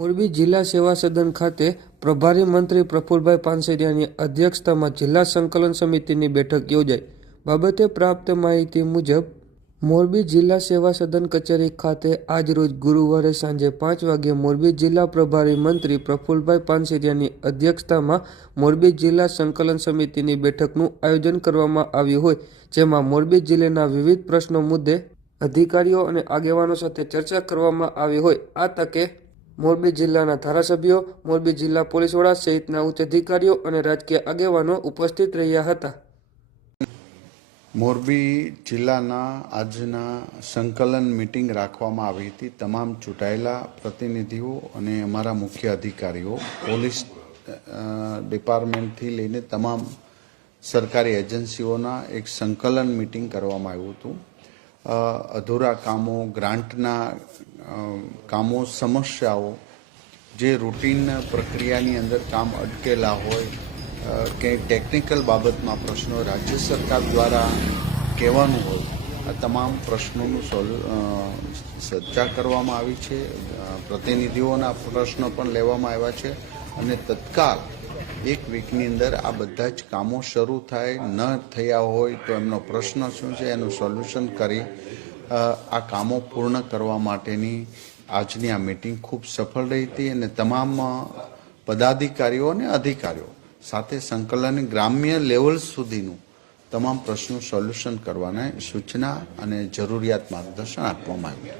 મોરબી જિલ્લા સેવા સદન ખાતે પ્રભારી મંત્રી પ્રફુલભાઈ પાનસેરિયાની અધ્યક્ષતામાં જિલ્લા સંકલન સમિતિની બેઠક યોજાઈ. બાબતે પ્રાપ્ત માહિતી મુજબ, મોરબી જિલ્લા સેવા સદન કચેરી ખાતે આજરોજ ગુરુવારે સાંજે પાંચ વાગ્યે મોરબી જિલ્લા પ્રભારી મંત્રી પ્રફુલભાઈ પાનસેરિયાની અધ્યક્ષતામાં મોરબી જિલ્લા સંકલન સમિતિની બેઠકનું આયોજન કરવામાં આવ્યું હોય, જેમાં મોરબી જિલ્લાના વિવિધ પ્રશ્નો મુદ્દે અધિકારીઓ અને આગેવાનો સાથે ચર્ચા કરવામાં આવી હોય. આ તકે મોરબી જિલ્લાના ધારાસભ્યો, મોરબી જિલ્લા પોલીસ વડા સહિતના ઉચ્ચ અધિકારીઓ અને રાજકીય આગેવાનો ઉપસ્થિત રહ્યા હતા. મોરબી જિલ્લાના આજના સંકલન મિટિંગ રાખવામાં આવી હતી. તમામ ચૂંટાયેલા પ્રતિનિધિઓ અને અમારા મુખ્ય અધિકારીઓ, પોલીસ ડિપાર્ટમેન્ટથી લઈને તમામ સરકારી એજન્સીઓના એક સંકલન મિટિંગ કરવામાં આવ્યું હતું. અધૂરા કામો, ગ્રાન્ટના કામો, સમસ્યાઓ જે રૂટીન પ્રક્રિયાની અંદર કામ અટકેલા હોય કે ટેકનિકલ બાબતમાં પ્રશ્નો રાજ્ય સરકાર દ્વારા કહેવાનું હોય, આ તમામ પ્રશ્નોનું સોલ્યુ ચર્ચા કરવામાં આવી છે. પ્રતિનિધિઓના પ્રશ્નો પણ લેવામાં આવ્યા છે અને તત્કાલ એક વીકની અંદર આ બધા જ કામો શરૂ થાય, ન થયા હોય તો એમનો પ્રશ્ન શું છે, એનું સોલ્યુશન કરી આ કામો પૂર્ણ કરવા માટેની આજની આ મિટિંગ ખૂબ સફળ રહી હતી અને તમામ પદાધિકારીઓ અને અધિકારીઓ સાથે સંકલન ગ્રામ્ય લેવલ સુધીનું તમામ પ્રશ્નો સોલ્યુશન કરવાના સૂચના અને જરૂરિયાત માર્ગદર્શન આપવામાં આવ્યું.